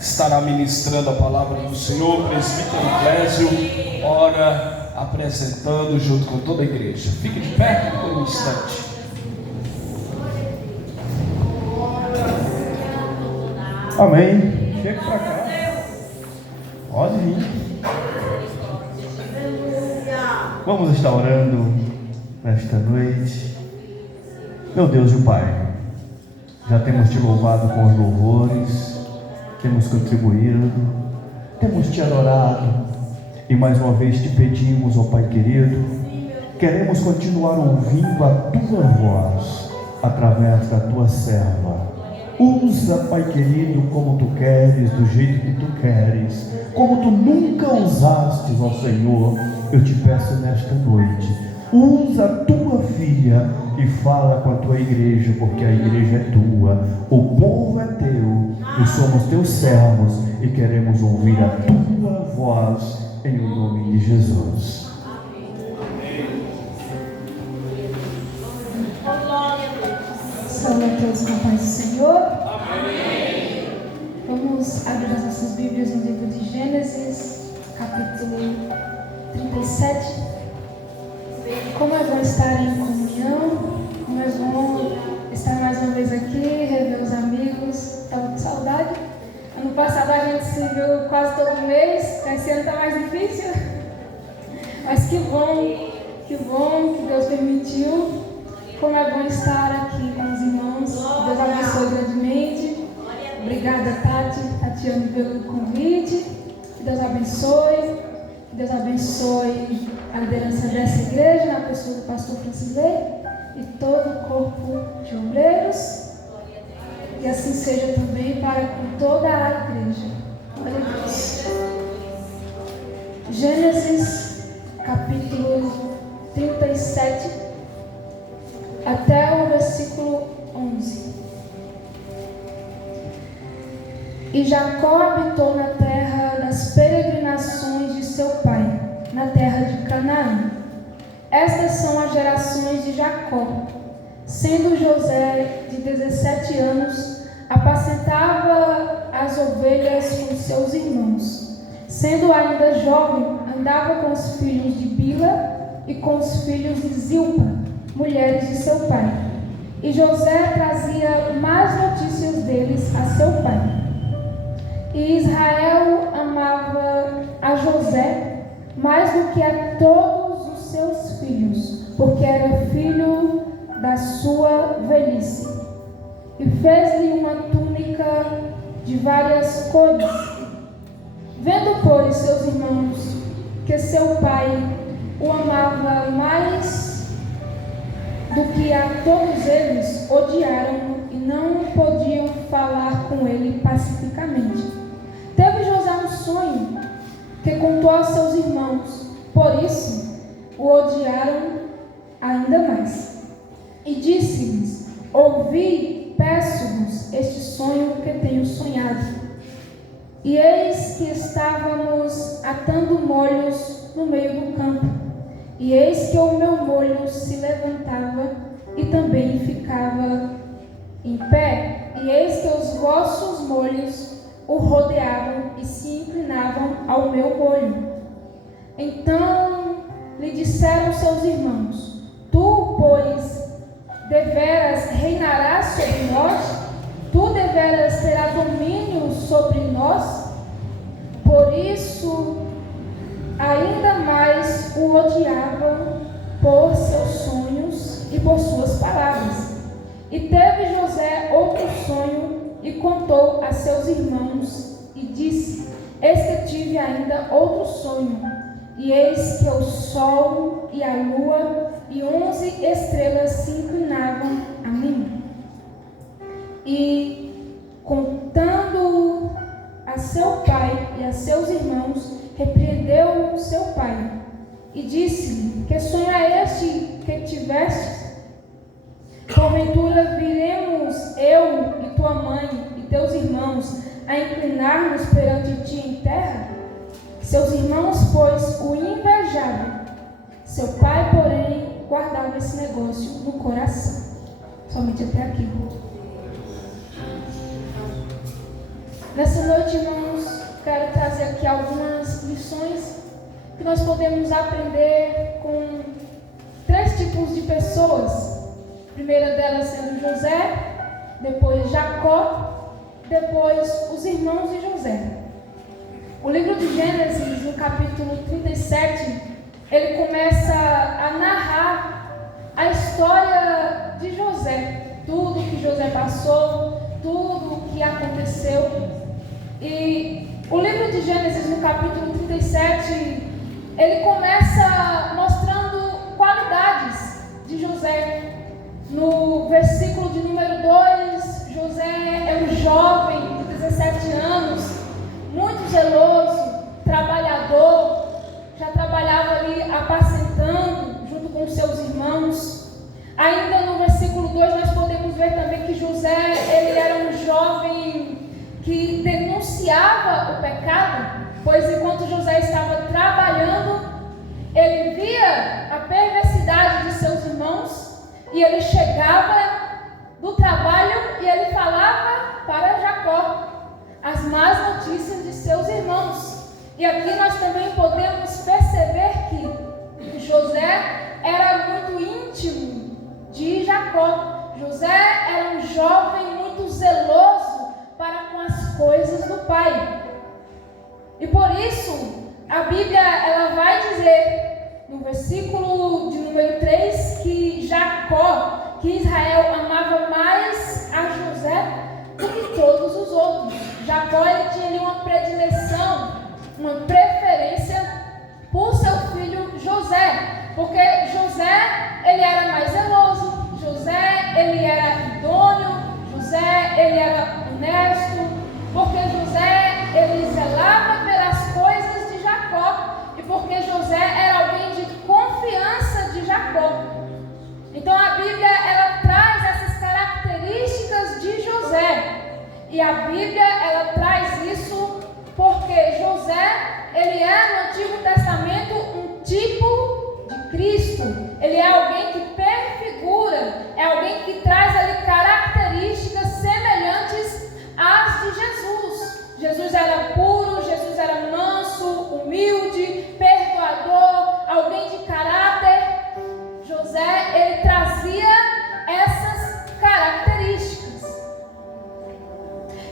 Estará ministrando a palavra do Senhor, presbítero Clésio, ora apresentando junto com toda a igreja. Fique de pé por um instante. Amém. Chega para cá. Pode vir. Vamos estar orando nesta noite. Meu Deus e Pai, já temos te louvado com os louvores, temos contribuído, temos te adorado e mais uma vez te pedimos, ó Pai querido, queremos continuar ouvindo a tua voz através da tua serva. Usa, Pai querido, como tu queres, do jeito que tu queres, como tu nunca usaste, ó Senhor. Eu te peço nesta noite, usa a tua filha e fala com a tua igreja, porque a igreja é tua, o povo é teu, e somos teus servos e queremos ouvir a tua voz em nome de Jesus. Salve a todos com a paz do Senhor. Amém. Vamos abrir as nossas Bíblias no livro de Gênesis, capítulo 37. Como é bom estar em comunhão, como é bom estar mais uma vez aqui, rever os amigos. Estava com saudade. Ano passado a gente se viu quase todo mês, esse ano está mais difícil. Mas que bom que Deus permitiu. Como é bom estar aqui com os irmãos. Deus abençoe grandemente. Obrigada, Tatiane, pelo convite. Que Deus abençoe. Que Deus abençoe a liderança dessa igreja, na pessoa do pastor Francilei e todo o corpo de obreiros. E assim seja também para com toda a igreja. Glória a Deus. Gênesis, capítulo 37. Até o versículo 11. E Jacó habitou na terra das peregrinações de seu pai, na terra de Canaã. Estas são as gerações de Jacó. Sendo José de 17 anos, apacentava as ovelhas com seus irmãos. Sendo ainda jovem, andava com os filhos de Bila e com os filhos de Zilpa, mulheres de seu pai. E José trazia más notícias deles a seu pai. E Israel amava a José mais do que a todos os seus filhos, porque era filho da sua velhice. E fez-lhe uma túnica de várias cores. Vendo, pois, seus irmãos que seu pai o amava mais do que a todos eles, odiaram-no e não podiam falar com ele pacificamente. Teve José um sonho que contou aos seus irmãos, por isso o odiaram ainda mais. E disse-lhes: ouvi, peço-vos este sonho que tenho sonhado. E eis que estávamos atando molhos no meio do campo. E eis que o meu molho se levantava e também ficava em pé. E eis que os vossos molhos o rodeavam e se inclinavam ao meu molho. Então lhe disseram seus irmãos: tu, pois, deveras reinarás sobre nós? Tu deveras terás domínio sobre nós? Por isso ainda mais o odiavam por seus sonhos e por suas palavras. E teve José outro sonho e contou a seus irmãos e disse: eis que tive ainda outro sonho, e eis que o sol e a lua e 11 estrelas se inclinavam a mim. E contando a seu pai e a seus irmãos, repreendeu seu pai e disse-lhe: que sonho é este que tiveste? Porventura viremos eu e tua mãe e teus irmãos a inclinar-nos perante ti em terra? Seus irmãos, pois, o invejavam. Seu pai, porém, guardava esse negócio no coração. Somente até aqui. Nessa noite, irmãos, quero trazer aqui algumas lições que nós podemos aprender com 3 tipos de pessoas. A primeira delas sendo José, depois Jacó, depois os irmãos de José. O livro de Gênesis, no capítulo 37, ele começa a narrar a história de José, tudo que José passou, tudo o que aconteceu. E o livro de Gênesis, no capítulo 37, ele começa mostrando qualidades de José. No versículo de número 2, José é um jovem de 17 anos, muito zeloso, trabalhador, já trabalhava ali apacentando junto com seus irmãos. Ainda no versículo 2 nós podemos ver também que José, ele era um jovem que denunciava o pecado, pois enquanto José estava trabalhando, ele via a perversidade de seus irmãos e ele chegava do trabalho e ele falava para Jacó as más notícias de seus irmãos. E aqui nós também podemos perceber que José era muito íntimo de Jacó. José era um jovem muito zeloso para com as coisas do pai. E por isso, a Bíblia ela vai dizer, no versículo de número 3, que Jacó, que Israel amava mais a José do que todos os outros. Jacó ele tinha ali uma predileção, uma preferência por seu filho José, porque José ele era mais zeloso, José ele era idôneo, José ele era honesto, porque José ele zelava pelas coisas de Jacó e porque José era alguém de confiança de Jacó. Então a Bíblia ela traz essas características de José. E a Bíblia, ela traz isso porque José, ele é no Antigo Testamento um tipo de Cristo. Ele é alguém que perfigura, é alguém que traz ali características semelhantes às de Jesus. Jesus era puro, Jesus era manso, humilde, perdoador, alguém de caráter. José, ele trazia essas características.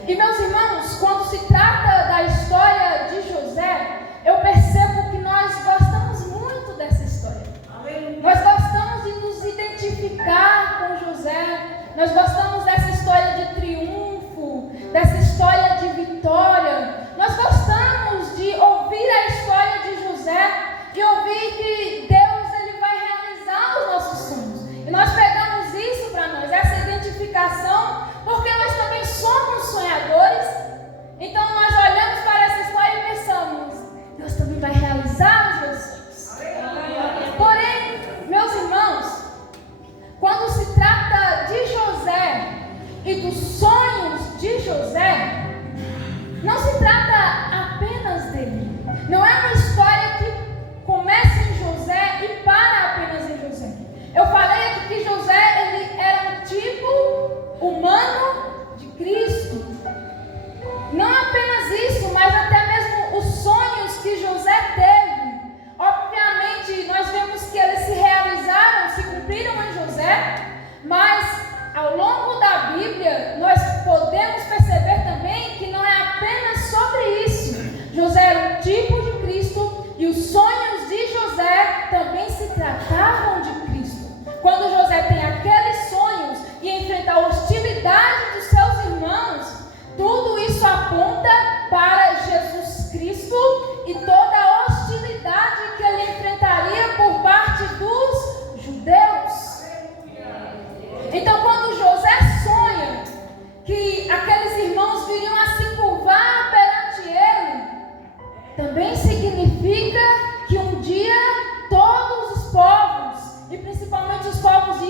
E meus irmãos, quando se trata da história de José, eu percebo que nós gostamos muito dessa história. Amém. Nós gostamos de nos identificar com José, nós gostamos dessa história de triunfo, dessa história de vitória. Nós gostamos de ouvir a história de José e ouvir que Deus ele vai realizar os nossos sonhos. E nós pegamos isso para nós, essa identificação, porque nós também somos sonhadores. Então nós olhamos para essa história e pensamos, Deus também vai realizar os meus sonhos. Porém, meus irmãos, quando se trata de José e dos sonhos de José, não se trata apenas dele. Não é uma história que começa em José e para apenas em José. Eu falei aqui que José ele era um tipo humano de Cristo. Não apenas isso, mas até mesmo os sonhos que José teve. Obviamente, nós vemos que eles se realizaram, se cumpriram em José, mas ao longo da Bíblia, nós podemos perceber também que não é apenas sobre isso. José era um tipo de Cristo e os sonhos de José também se tratavam de Cristo. Quando José tem aqueles sonhos e enfrenta a hostilidade dos seus irmãos, tudo isso aponta para Jesus Cristo e toda a hostilidade que ele enfrentaria por parte dos judeus. Então, quando José sonha que aqueles irmãos viriam a se curvar perante ele, também significa que um dia todos os povos, e principalmente os povos de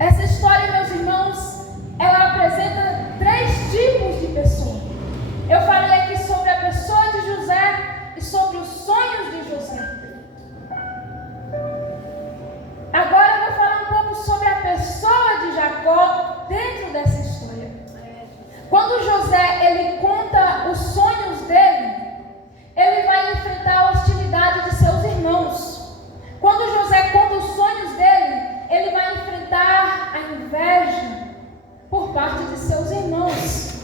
Essa história, meus irmãos, ela apresenta 3 tipos de pessoa. Eu falei aqui sobre a pessoa de José e sobre os sonhos de José. Agora eu vou falar um pouco sobre a pessoa de Jacó dentro dessa história. Quando José ele conta os sonhos dele, ele vai enfrentar a hostilidade de seus irmãos. Quando José conta os sonhos dele, ele vai enfrentar a inveja por parte de seus irmãos.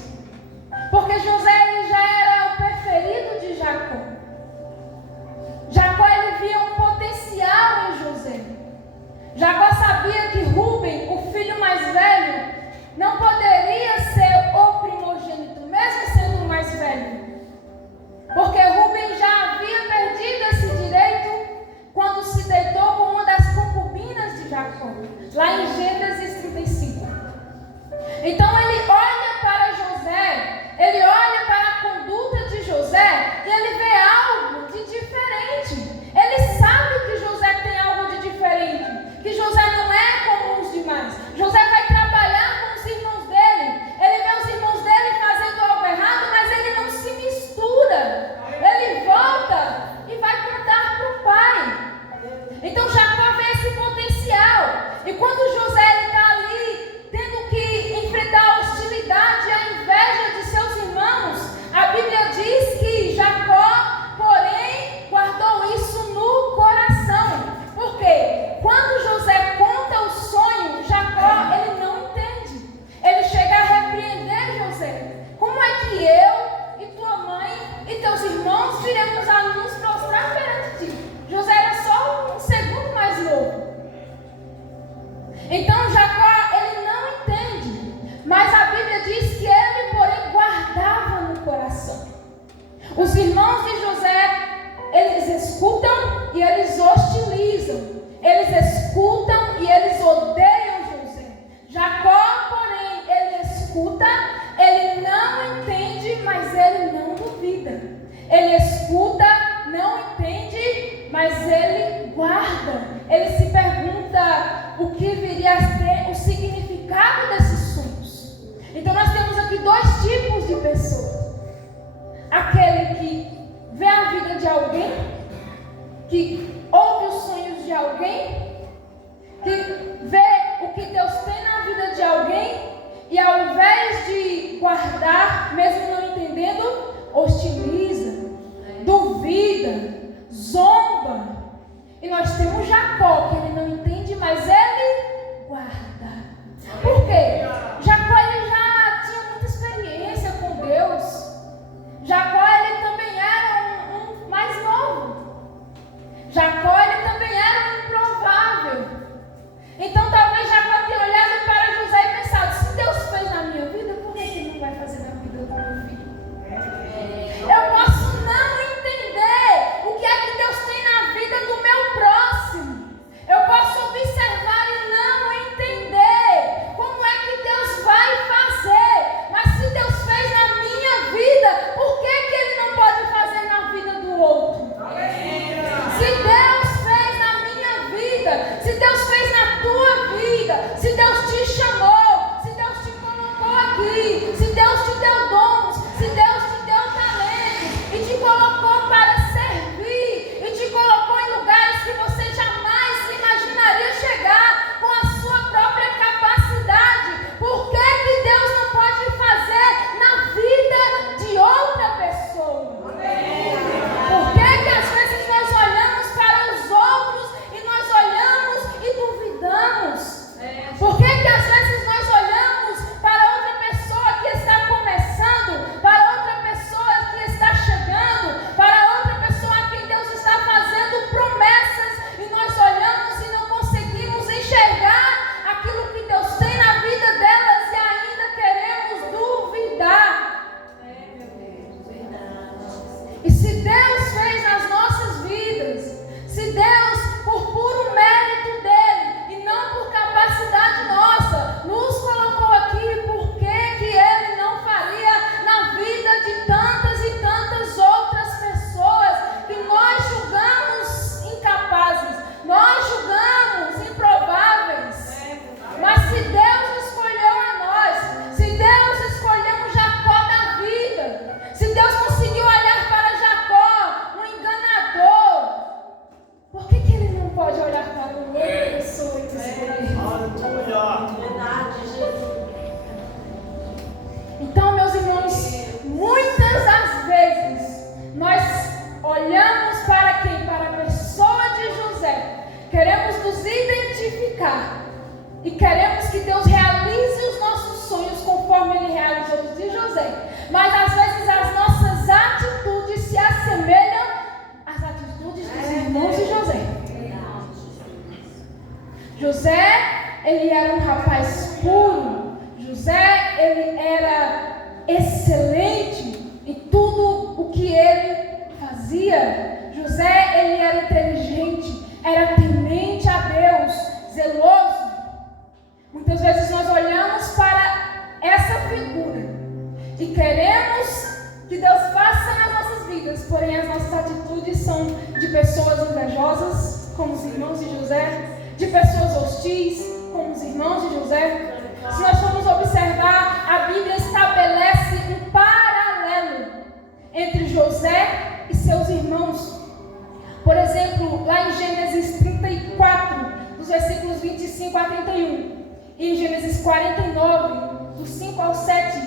Porque José ele já era o preferido de Jacó. Jacó ele via um potencial em José. Jacó sabia que Rúben, o filho mais velho, não poderia ser o primogênito, mesmo sendo o mais velho. Porque Rúben já havia perdido esse direito quando se deitou com uma das concubinas de Jacó, lá em Gênesis 35. Então ele olha para José, ele olha para a conduta de José e ele vê algo de diferente. Ele sabe que José tem algo de diferente, que José não é como os demais. José vai trabalhar com os irmãos dele, ele vê os irmãos dele fazendo algo errado, mas ele não se mistura. Ele volta e vai contar para o pai. Então Jacó vê esse potencial. E quando José está ali, tendo que enfrentar a hostilidade e a inveja de seus irmãos, a Bíblia diz que Jacó, porém, guardou isso no coração. Por quê? Quando José conta o sonho, Jacó, ele não entende. Ele chega a repreender José. Como é que eu e tua mãe e teus irmãos viremos a nos prostrar perante ti? José era só um segundo mais novo. Então Jacó, ele não entende. Mas a Bíblia diz que ele, porém, guardava no coração. Os irmãos de José, eles escutam e eles hostilizam. Eles escutam e eles odeiam José. Jacó, porém, ele escuta, ele não entende, mas ele não duvida. Ele escuta, não entende, mas ele guarda. Ele se pergunta o que viria a ser o significado desses sonhos. Então nós temos aqui 2 tipos de pessoas. Aquele que vê a vida de alguém, que ouve os sonhos de alguém, que vê o que Deus tem na vida de alguém e ao invés de guardar, mesmo não entendendo, hostiliza, duvida, zomba. E nós temos Jacó, que ele não entende, mas ele guarda. Por quê? Jacó ele já tinha muita experiência com Deus. Jacó ele também era um mais novo. Jacó ele também era um improvável. Então talvez Jacó tenha olhado para José e pensado: se Deus fez na minha vida, por que ele não vai fazer na vida do meu filho? Eu queremos nos identificar e queremos que Deus realize os nossos sonhos conforme Ele realizou os de José. Mas às vezes as nossas atitudes se assemelham às atitudes dos irmãos de José. José, ele era um rapaz puro. José, ele era excelente em tudo o que ele fazia. José, ele era inteligente, era temente a Deus, zeloso. Muitas vezes nós olhamos para essa figura e queremos que Deus faça nas nossas vidas, porém as nossas atitudes são de pessoas invejosas, como os irmãos de José, de pessoas hostis, como os irmãos de José. Se nós formos observar, a Bíblia estabelece um paralelo entre José e seus irmãos. Por exemplo, lá em Gênesis 34, dos versículos 25 a 31, e em Gênesis 49, dos 5 ao 7,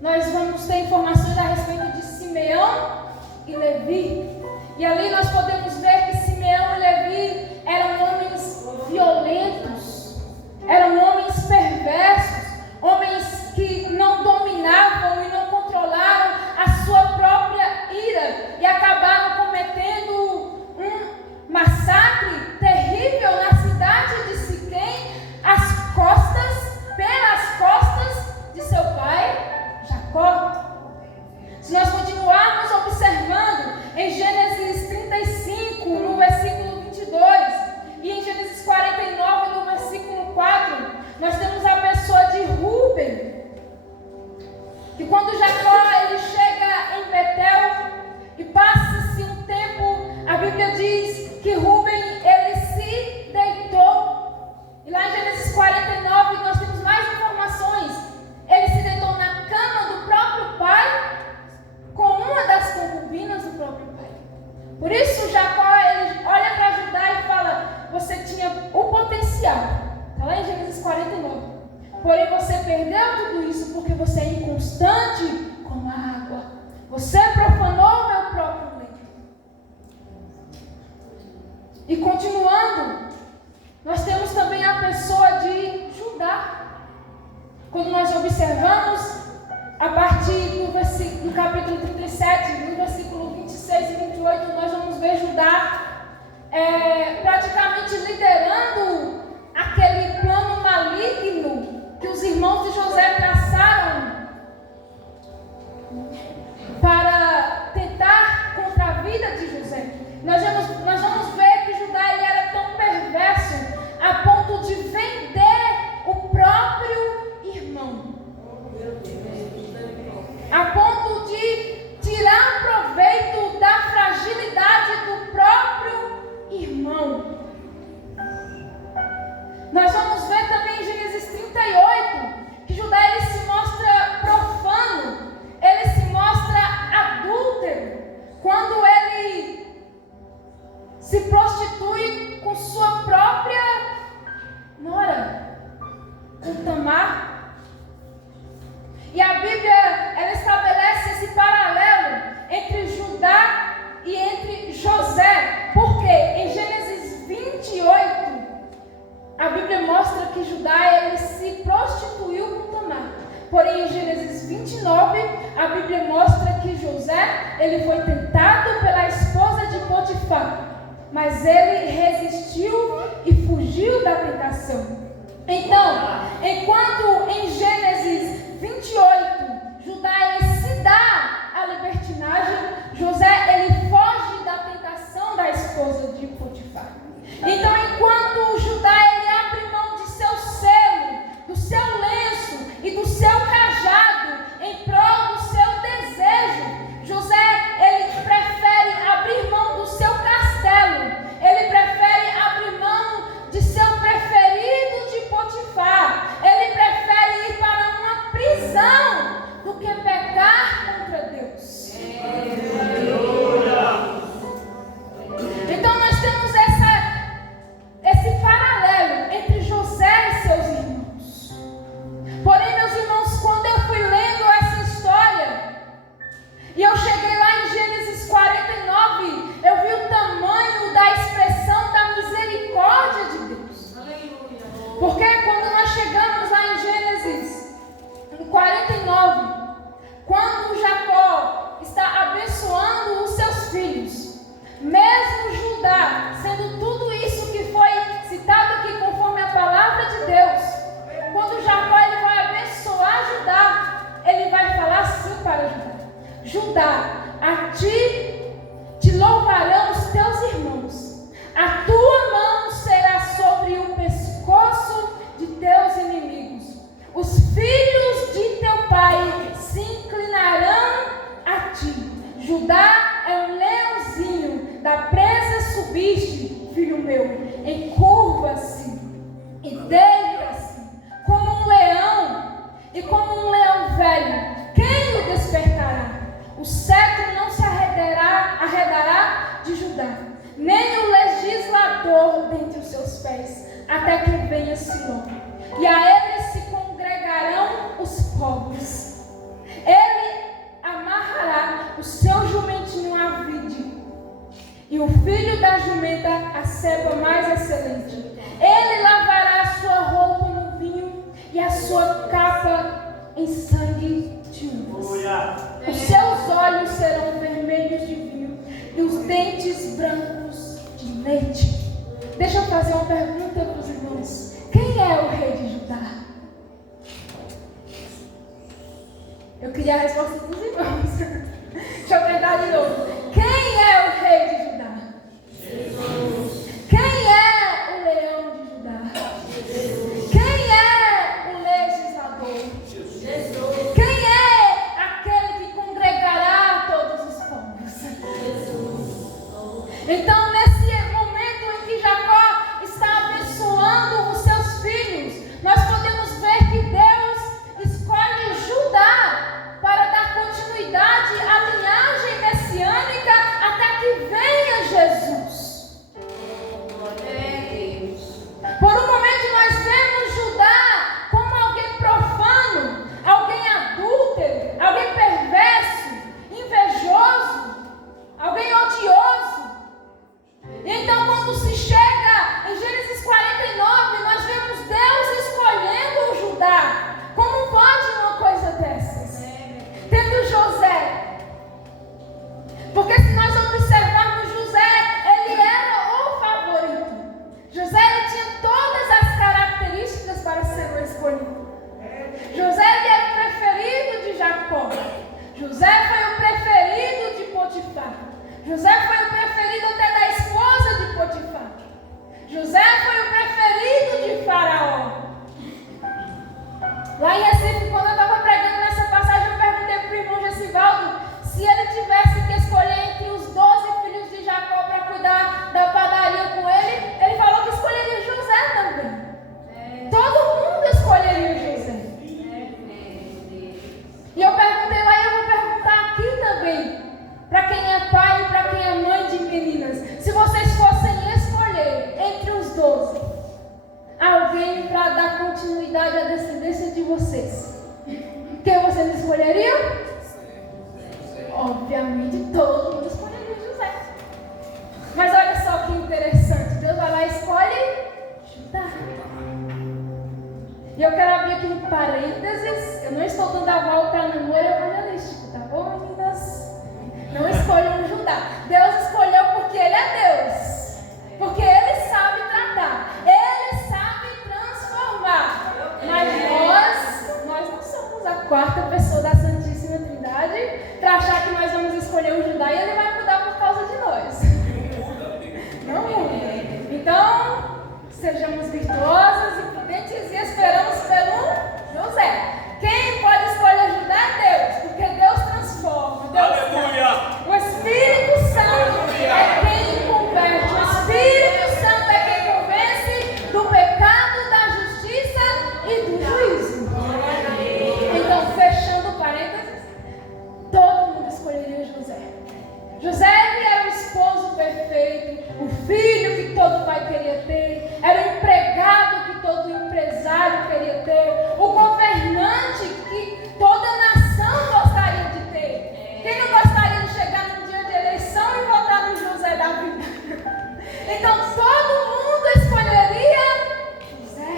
nós vamos ter informações a respeito de Simeão e Levi. E ali nós podemos ver que Simeão e Levi eram homens violentos, eram homens perversos, homens que não dominavam e não controlaram a sua própria ira e acabaram cometendo um massacre terrível na cidade de Siquém, pelas costas de seu pai Jacó. Se nós continuarmos observando em Gênesis 35, no versículo 22, e em Gênesis 49, no versículo 4, nós temos a pessoa de Rúben, que quando Jacó ele chega em Betel e passa-se um tempo, a Bíblia diz que Rúben ele se deitou. E lá em Gênesis 49 nós temos mais informações. Ele se deitou na cama do próprio pai com uma das concubinas do próprio pai. Por isso Jacó ele olha para Judá e fala: você tinha o potencial. Está lá em Gênesis 49. Porém você perdeu tudo isso porque você é inconstante como a água. Você profanou o meu próprio leito. E continuando, nós temos também a pessoa de Judá. Quando nós observamos, a partir do capítulo 37, no versículo 26 e 28, nós vamos ver Judá praticamente liderando aquele plano maligno que os irmãos de José traçaram para tentar contra a vida de José. Nós vamos ver que Judá ele era tão perverso a ponto de vender o próprio irmão, a ponto de tirar proveito da fragilidade do próprio irmão. Nós vamos ver também em Gênesis 38 que Judá ele se mostra profano, ele se mostra adúltero quando ele se prostitui com sua própria nora, com Tamar. E a Bíblia ela estabelece esse paralelo entre Judá e entre José, porque em Gênesis 28 a Bíblia mostra que Judá ele se prostituiu com Tamar. Porém, em Gênesis 29, a Bíblia mostra que José ele foi tentado pela esposa de Potifar, mas ele resistiu e fugiu da tentação. Então, enquanto em Gênesis 28, Judá ele se dá à libertinagem, José ele foge da tentação da esposa de Potifar. Então, enquanto Judá ele abre mão de seu selo, do seu lenço e do seu cajado em prol do seu desejo, José ele prefere abrir mão do seu castelo, ele prefere abrir mão de seu preferido de Potifar, ele prefere seus pés, até que venha Silom. E a ele se congregarão os povos. Ele amarrará o seu jumentinho à vide, e o filho da jumenta a ceba mais excelente. Ele lavará a sua roupa no vinho e a sua capa em sangue de uvas. Os seus olhos serão vermelhos de vinho e os dentes brancos de leite. Deixa eu fazer uma pergunta para os irmãos. Quem é o rei de Judá? Eu queria a resposta dos irmãos. Deixa eu tentar de novo. Quem é o rei de Judá? Jesus. Quem é o leão de Judá? Jesus. Quem é o legislador? Jesus. Quem é aquele que congregará todos os povos? Jesus. Então, nesse momento em que Jacó está abençoando os seus filhos, nós podemos ver que Deus escolhe Judá para dar continuidade à linhagem messiânica até que venha Jesus. Por um momento nós vemos Judá como alguém profano, alguém adúltero, alguém perverso, invejoso, alguém odioso. Então, quando se chega em Gênesis 49, nós vemos Deus escolhendo Judá. Como pode uma coisa dessas? Tendo José. Porque se nós observarmos José, ele era o favorito. José, ele tinha todas as características para ser o escolhido. José, ele era o preferido de Jacó. José foi o preferido de Potifar. José foi o preferido até da esposa de Potifar. José foi o preferido de Faraó. Lá em Recife, quando eu estava pregando nessa passagem, eu perguntei para o irmão Gessivaldo se ele tivesse que escolher entre os 12 filhos de Jacó para cuidar da padaria com ele. Ele falou que escolheria José também. Todo mundo escolheria José. E eu perguntei lá e eu vou perguntar aqui também, para quem é pai e para quem é mãe de meninas. Se vocês fossem escolher entre os 12 alguém para dar continuidade à descendência de vocês, quem vocês escolheriam? Obviamente todo mundo escolheria José. Mas olha só que interessante, Deus vai lá e escolhe Judá. E eu quero abrir aqui um parênteses. Eu não estou dando a volta ao namoro evangelístico, tá bom, meninas? Não escolham Judá. Deus escolheu porque Ele é Deus. Porque Ele sabe tratar. Ele sabe transformar. Mas nós não somos a quarta pessoa da Santíssima Trindade para achar que nós vamos escolher o Judá e Ele vai mudar por causa de nós. Não muda. Então, sejamos virtuosas e prudentes e esperamos pelo José. Quem pode escolher Judá é Deus, porque Deus transforma. Deus Aleluia! o Espírito Santo é quem converte. O Espírito Santo é quem convence do pecado, da justiça e do juízo. Então, fechando parênteses, todo mundo escolheria José. José, ele era o esposo perfeito, o filho que todo pai queria ter, era o empregado que todo empresário queria ter, o governante que toda nação gostaria de ter. Quem não gostaria de chegar no dia de eleição e votar no José da vida? Então todo mundo escolheria José.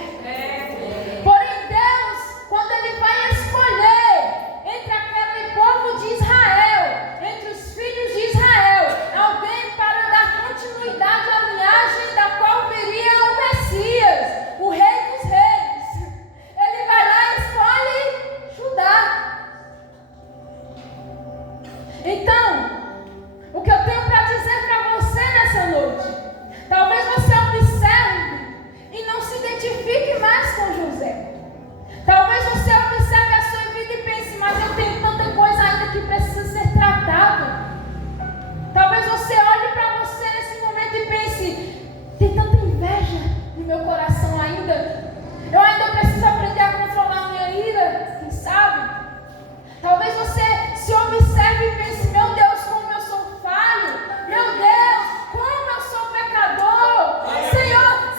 Porém Deus, quando Ele vai escolher entre aquele povo de Israel, entre os filhos de Israel, alguém para dar continuidade à linhagem da qual viria o Messias, o Rei dos Reis, Ele vai lá e escolhe Judá. Então, o que eu tenho para dizer para você nessa noite, talvez você observe e não se identifique mais com José. Talvez você observe a sua vida e pense, mas eu tenho tanta coisa ainda que precisa ser tratada. Talvez você olhe para você nesse momento e pense, tem tanta inveja no meu coração ainda. Eu ainda preciso aprender a controlar a minha ira, quem sabe? Talvez você se observe e pense, meu Deus, como eu sou falho. Meu Deus, como eu sou pecador. Senhor,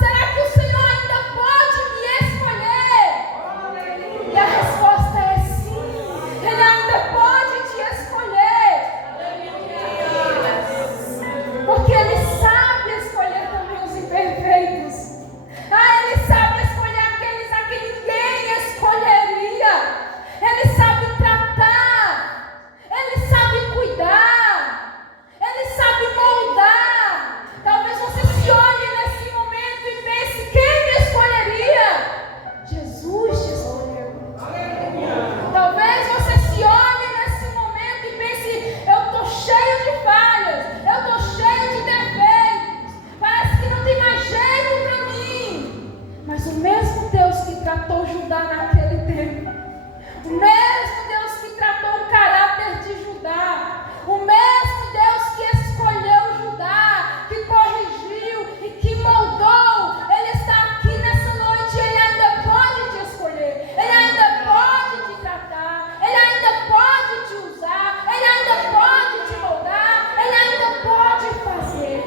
tratou Judá naquele tempo, o mesmo Deus que tratou o caráter de Judá, o mesmo Deus que escolheu Judá, que corrigiu e que moldou, Ele está aqui nessa noite. Ele ainda pode te escolher, Ele ainda pode te tratar, Ele ainda pode te usar, Ele ainda pode te moldar, Ele ainda pode fazer.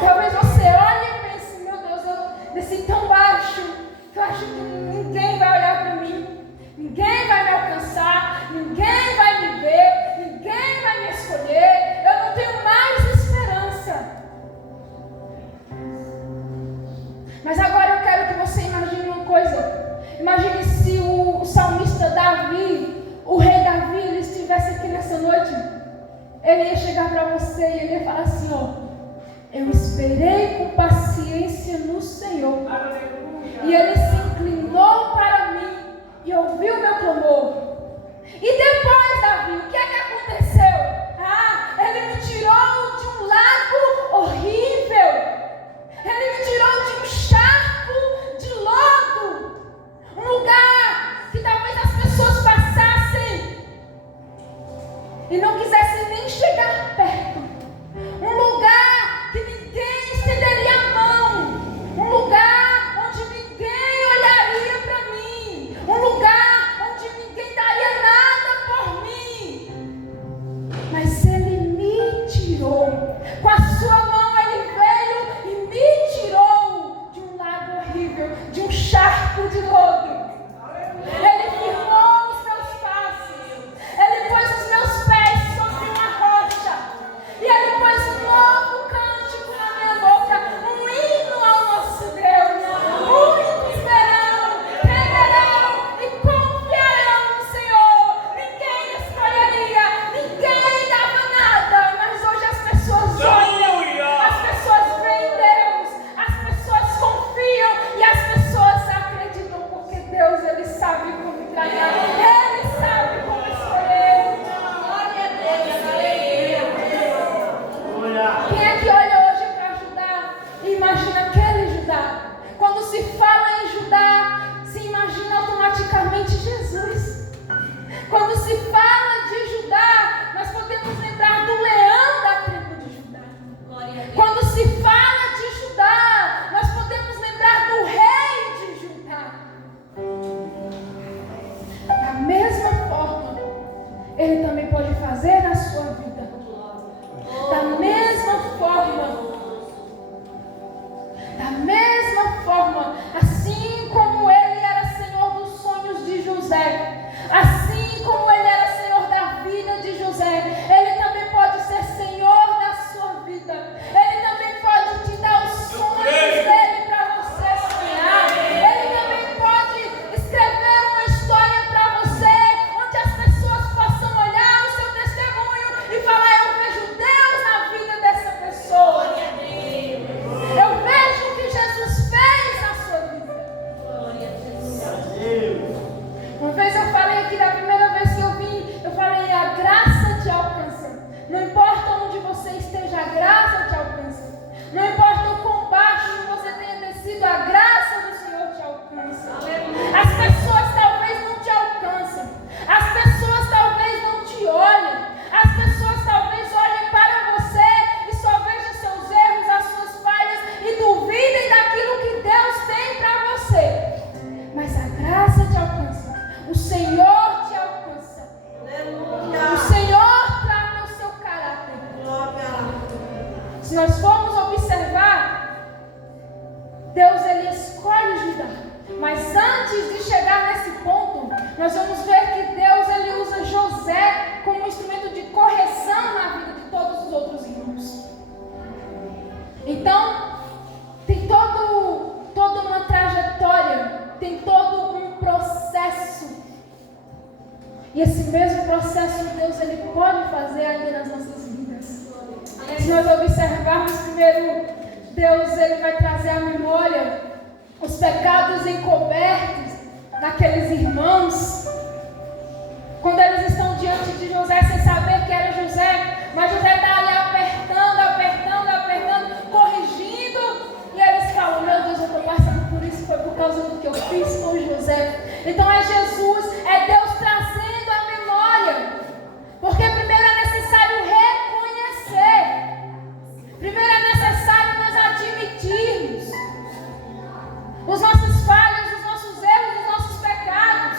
Talvez você olhe e pense: meu Deus, eu desci tão baixo que eu acho que ninguém vai olhar para mim, ninguém vai me alcançar, ninguém vai me ver, ninguém vai me escolher, eu não tenho mais esperança. Mas agora eu quero que você imagine uma coisa. Imagine se o salmista Davi, o rei Davi, ele estivesse aqui nessa noite. Ele ia chegar para você e ele ia falar assim: ó, eu esperei com paciência no Senhor, e Ele se inclinou para mim e ouviu meu clamor. E depois, Davi, o que é que aconteceu? Ele me tirou de um lago horrível, Ele me tirou de um charco de lodo, um lugar que talvez as pessoas passassem e não quisessem nem chegar perto, um lugar que ninguém estenderia a mão, um lugar onde ninguém olharia para mim, um lugar onde ninguém daria nada por mim. Mas Ele me tirou, com a sua mão Ele veio e me tirou de um lago horrível, de um charco de lodo. Ele firmou os meus passos, Ele pôs os meus pés sobre uma rocha, e Ele pôs um novo cântico na minha boca, um hino ao nosso Deus. Muitos verão, temerão e confiarão no Senhor. Ninguém escolheria, ninguém dava nada, mas hoje as pessoas olham, as pessoas veem Deus, as pessoas confiam e as pessoas acreditam, porque Deus, Ele sabe como enganar, Ele sabe como escolher. Glória a Deus, aleluia. Quem é que olha hoje para Judá e imagina aquele Judá? Quando se fala em Judá, se imagina automaticamente Jesus. Quando se fala de Judá, nós podemos lembrar do leão da tribo de Judá. Quando se fala de Judá, nós podemos lembrar do rei de Judá. Da mesma forma, Ele também pode fazer na sua vida. Da mesma forma, assim como Ele era Senhor dos sonhos de José, assim como Ele era Senhor da vida de José, Ele também pode ser Senhor da sua vida. Ele também pode te dar os sonhos dele para você sonhar. Ele também pode escrever uma história para você, onde as pessoas possam olhar o seu testemunho e falar: eu vejo Deus na vida dessa pessoa. Eu vejo o que Jesus fez na sua vida. Uma vez eu falei aqui, da primeira vez que eu vim, eu falei: a graça te alcança. Não importa onde você esteja, a graça te alcança. Não importa o quão baixo você tenha descido, a graça do Senhor te alcança. As pessoas talvez não te alcancem, as pessoas talvez não te olhem, as pessoas talvez olhem para você e só vejam seus erros, as suas falhas e duvidem daquilo que Deus tem para você. Mas a graça te alcança, o Senhor te alcança, o Senhor trata o seu caráter. Se nós formos observar, Deus, Ele escolhe Judá, mas antes de chegar nesse ponto, nós vamos ver que Deus, Ele usa José como um instrumento de correção na vida de todos os outros irmãos. Então, tem toda uma trajetória, tem todo um processo. E esse mesmo processo Deus, Ele pode fazer ainda nas nossas vidas. Se nós observarmos primeiro, Deus, Ele vai trazer à memória os pecados encobertos daqueles irmãos. Quando eles estão diante de José sem saber que era José, mas José está ali apertando, corrigindo, Primeiro é necessário nós admitirmos os nossos falhas, os nossos erros, os nossos pecados.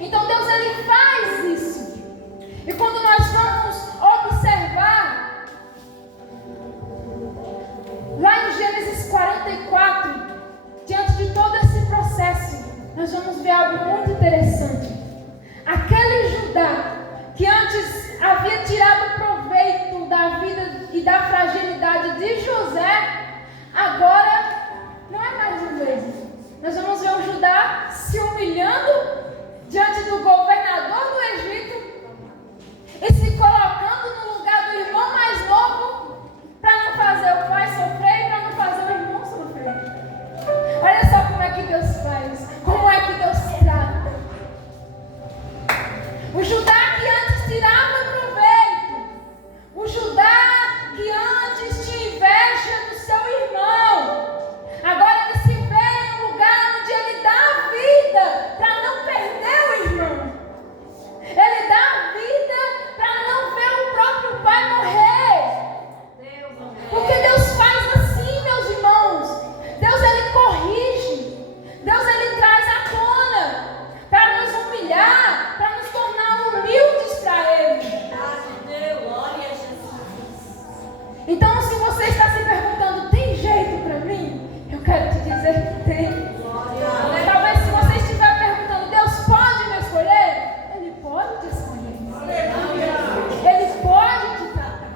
Então Deus, Ele faz isso. E quando nós vamos observar, lá em Gênesis 44, diante de todo esse processo, nós vamos ver algo muito interessante. Aquele Judá que antes havia tirado proveito da vida e da fragilidade de José, agora não é mais o mesmo. Nós vamos ver o Judá se humilhando diante do governador do Egito e se colocando no lugar do irmão mais novo para não fazer o pai sofrer e para não fazer o irmão sofrer. Olha só como é que Deus faz, como é que Deus trata. O Judá que antes tirava proveito, o Judá que antes tinha inveja do seu irmão, agora ele se vê em um lugar onde ele dá a vida para não perder o irmão. Ele dá a vida para não ver o próprio pai morrer. Porque Deus faz assim, meus irmãos. Deus, Ele corrige. Deus, Ele traz à tona para nos humilhar, para nos tornar humildes para Ele. Então, se você está se perguntando, tem jeito para mim? Eu quero te dizer que tem. Talvez se você estiver perguntando, Deus pode me escolher? Ele pode te escolher. Ele pode te tratar.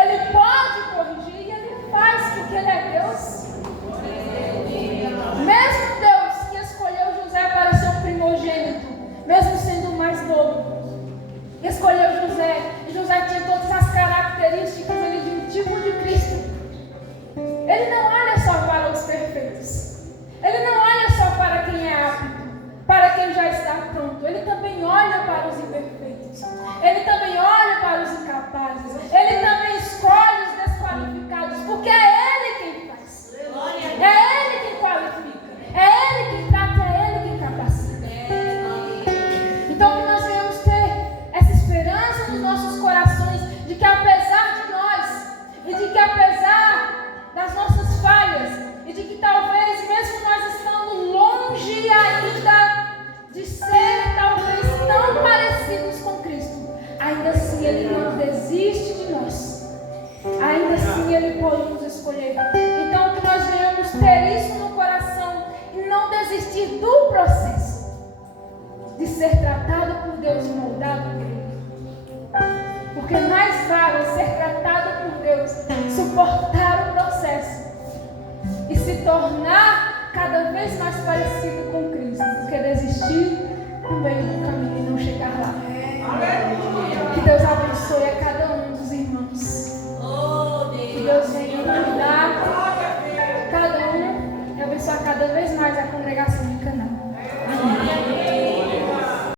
Ele pode corrigir e Ele faz, porque Ele é Deus. Mesmo Deus que escolheu José para ser um primogênito, mesmo sendo o mais novo, escolheu José, e José tinha todas as características de um tipo de Cristo. Ele não olha só para os perfeitos, Ele não olha só para quem é apto, para quem já está pronto. Ele também olha para os imperfeitos, Ele também olha para os incapazes, Ele também escolhe os desqualificados, porque é Ele quem faz, é Ele quem qualifica, é Ele quem trata, é Ele quem capacita. Então que nós venhamos ter essa esperança nos nossos corações, de que apesar de nós, e de que apesar das nossas falhas, e de que talvez, mesmo nós estando longe ainda de ser talvez tão parecidos com Cristo, ainda assim Ele não desiste de nós, ainda assim Ele pode nos escolher. Então que nós venhamos ter isso no coração e não desistir do processo de ser tratado por Deus e moldado por Ele. Porque mais vale ser tratado por Deus, suportar o processo e se tornar cada vez mais parecido com Cristo, do que desistir no meio do